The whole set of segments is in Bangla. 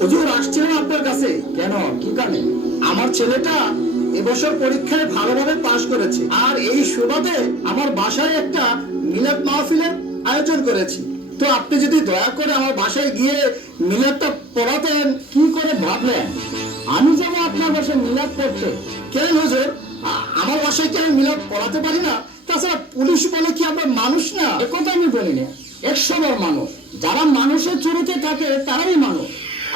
হুজুর আসছিলেন আপনার কাছে? কেন? কি কানে আমার ছেলেটা এবছর পরীক্ষায় ভালোভাবে পাশ করেছে। আর এই সুবাদে আমার বাসায় একটা মিলাদ মাহফিলের আয়োজন করেছি। তো আপনি যদি দয়া করে আমার বাসায় গিয়ে মিলাদটা পড়াতেন কি করে ভাবলেন? আমি যাব আপনার বাসায় মিলাদ করতে কেন হুজুর? আমার বাসায় কি আমি মিলাদ পড়াতে পারি না? তাছাড়া পুলিশ বলে কি আমরা মানুষ না? একথা আমি বলি না। একশো বার মানুষ। যারা মানুষের চুরিতে থাকে তারাই মানুষ।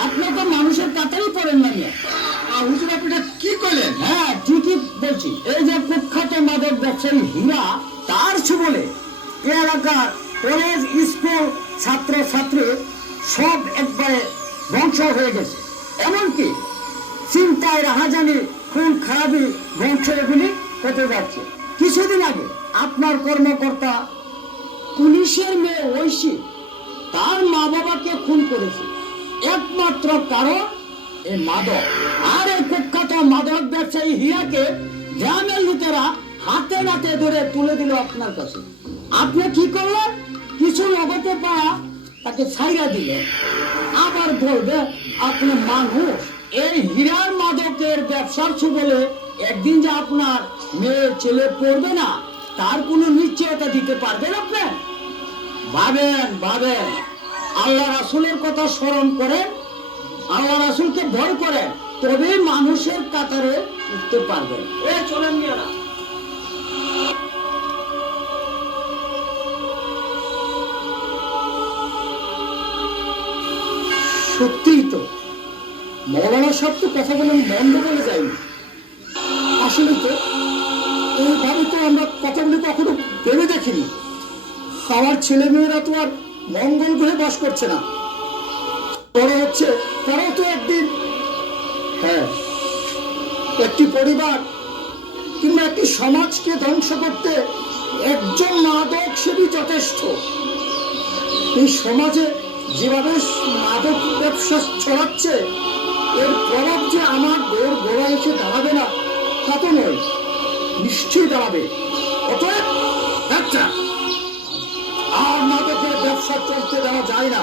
আপনি তো মানুষের কাতারই পড়েন না হুজুর আপনি কি করলেন হ্যাঁ ঠিকই বলছি। এই যে কুখ্যাত মাদক ব্যবসায়ী হীরা তার বলে এ এলাকার কলেজ, স্কুল ছাত্র ছাত্রী সব একবারে ধ্বংস হয়ে গেছে। এমনকি চিন্তায় রাহাজানি, খুন, খারাপি ধ্বংস এগুলি হতে যাচ্ছে। কিছুদিন আগে আপনার কর্মকর্তা পুলিশের মেয়ে ঐশী তার মা বাবাকে খুন করেছে। একমাত্র কারণ এই মাদক। আর এই কুখ্যাত মাদক ব্যবসায়ী হিয়াকে গ্রামের লোকেরা হাতে নাতে ধরে তুলে দিল আপনার কাছে। আপনি কি করলেন? কিছু নগদে পাওয়া তাকে ছাইরা দিলেন। আবার বলবে, আপনি মানুষ। এই হীরার মাদকের ব্যবসার বলে একদিন যে আপনার মেয়ে ছেলে পড়বে না, তার কোনো নিশ্চয়তা দিতে পারবেন আপনি? ভাবেন ভাবেন। আল্লাহ রাসুলের কথা স্মরণ করেন। আল্লাহ রাসুলকে ভয় করেন তবে মানুষের কাতারে উঠতে পারবেন। এ, চলেন মেয়েরা সত্যিই তো। মৌলানা সব তো কথা বলে আমি বন্ধ বলে যাইনি। আসলে তো এইভাবে তো আমরা কথাগুলি কখনো ভেবে দেখিনি। আমার ছেলে মেয়েরা তো আর মঙ্গল গ্রহে বাস করছে না। বড় হচ্ছে, তারাও তো একদিন হ্যাঁ একটি পরিবার কিংবা একটি সমাজকে ধ্বংস করতে একজন মাদক সেবী যথেষ্ট। এই সমাজে যেভাবে মাদক ব্যবসা ছড়াচ্ছে এর প্রভাব যে আমার গোড় গোড়া এসে দাঁড়াবে না, তা তো নয়। নিশ্চয়ই দাঁড়াবে। অতএব আর মাদকের ব্যবসা চলতে দেওয়া যায় না।